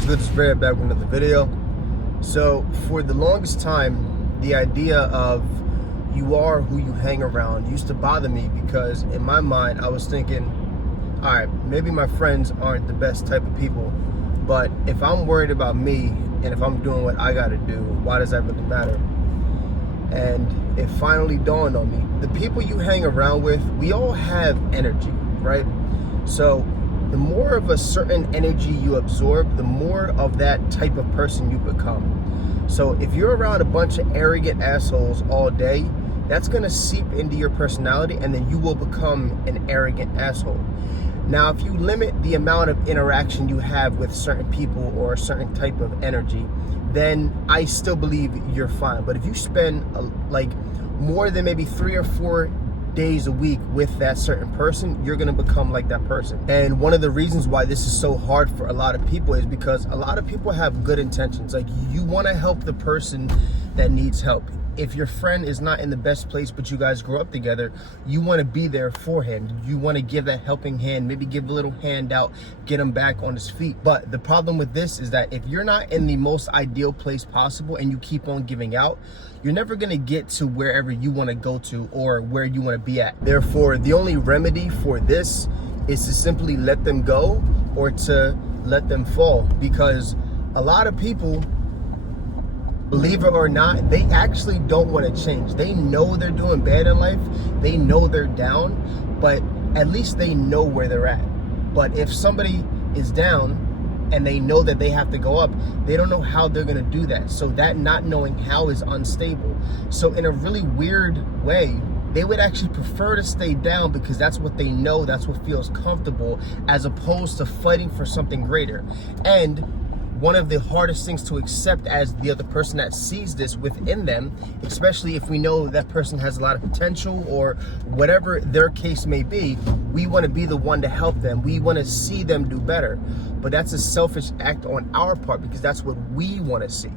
What's good? It's Ray back with another video. So for the longest time, the idea of you are who you hang around used to bother me, because in my mind I was thinking, all right, maybe my friends aren't the best type of people, but if I'm worried about me and if I'm doing what I gotta do, why does that really matter? And it finally dawned on me, the people you hang around with, we all have energy, right? So the more of a certain energy you absorb, the more of that type of person you become. So if you're around a bunch of arrogant assholes all day, that's gonna seep into your personality, and then you will become an arrogant asshole. Now, if you limit the amount of interaction you have with certain people or a certain type of energy, then I still believe you're fine. But if you spend like more than maybe 3 or 4 days a week with that certain person, you're gonna become like that person. And one of the reasons why this is so hard for a lot of people is because a lot of people have good intentions. Like, you wanna help the person that needs help. If your friend is not in the best place, but you guys grew up together, you want to be there for him. You want to give that helping hand, maybe give a little handout, get him back on his feet. But the problem with this is that if you're not in the most ideal place possible and you keep on giving out, you're never going to get to wherever you want to go to or where you want to be at. Therefore, the only remedy for this is to simply let them go or to let them fall, because a lot of people, believe it or not, they actually don't want to change. They know they're doing bad in life. They know they're down, but at least they know where they're at. But if somebody is down and they know that they have to go up, they don't know how they're going to do that. So that not knowing how is unstable. So in a really weird way, they would actually prefer to stay down because that's what they know, that's what feels comfortable, as opposed to fighting for something greater. And one of the hardest things to accept as the other person that sees this within them, especially if we know that person has a lot of potential or whatever their case may be, we want to be the one to help them. We want to see them do better. But that's a selfish act on our part, because that's what we want to see.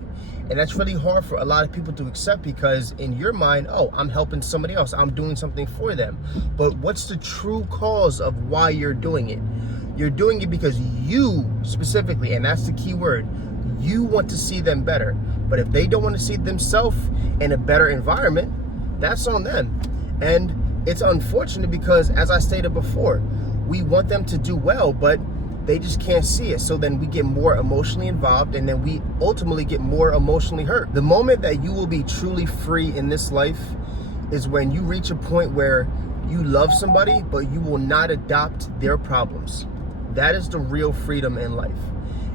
And that's really hard for a lot of people to accept, because in your mind, oh, I'm helping somebody else, I'm doing something for them. But what's the true cause of why you're doing it? You're doing it because you specifically, and that's the key word, you want to see them better. But if they don't want to see themselves in a better environment, that's on them. And it's unfortunate because, as I stated before, we want them to do well, but they just can't see it. So then we get more emotionally involved, and then we ultimately get more emotionally hurt. The moment that you will be truly free in this life is when you reach a point where you love somebody, but you will not adopt their problems. That is the real freedom in life.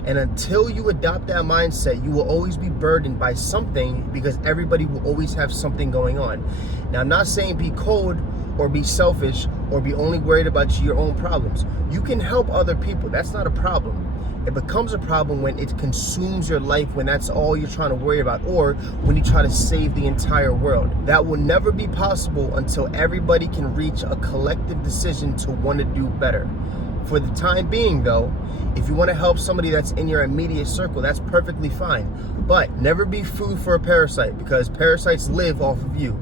And until you adopt that mindset, you will always be burdened by something, because everybody will always have something going on. Now, I'm not saying be cold or be selfish or be only worried about your own problems. You can help other people. That's not a problem. It becomes a problem when it consumes your life, when that's all you're trying to worry about, or when you try to save the entire world. That will never be possible until everybody can reach a collective decision to want to do better. For the time being, though, if you want to help somebody that's in your immediate circle, that's perfectly fine. But never be food for a parasite, because parasites live off of you.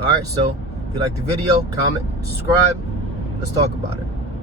All right, so if you like the video, comment, subscribe. Let's talk about it.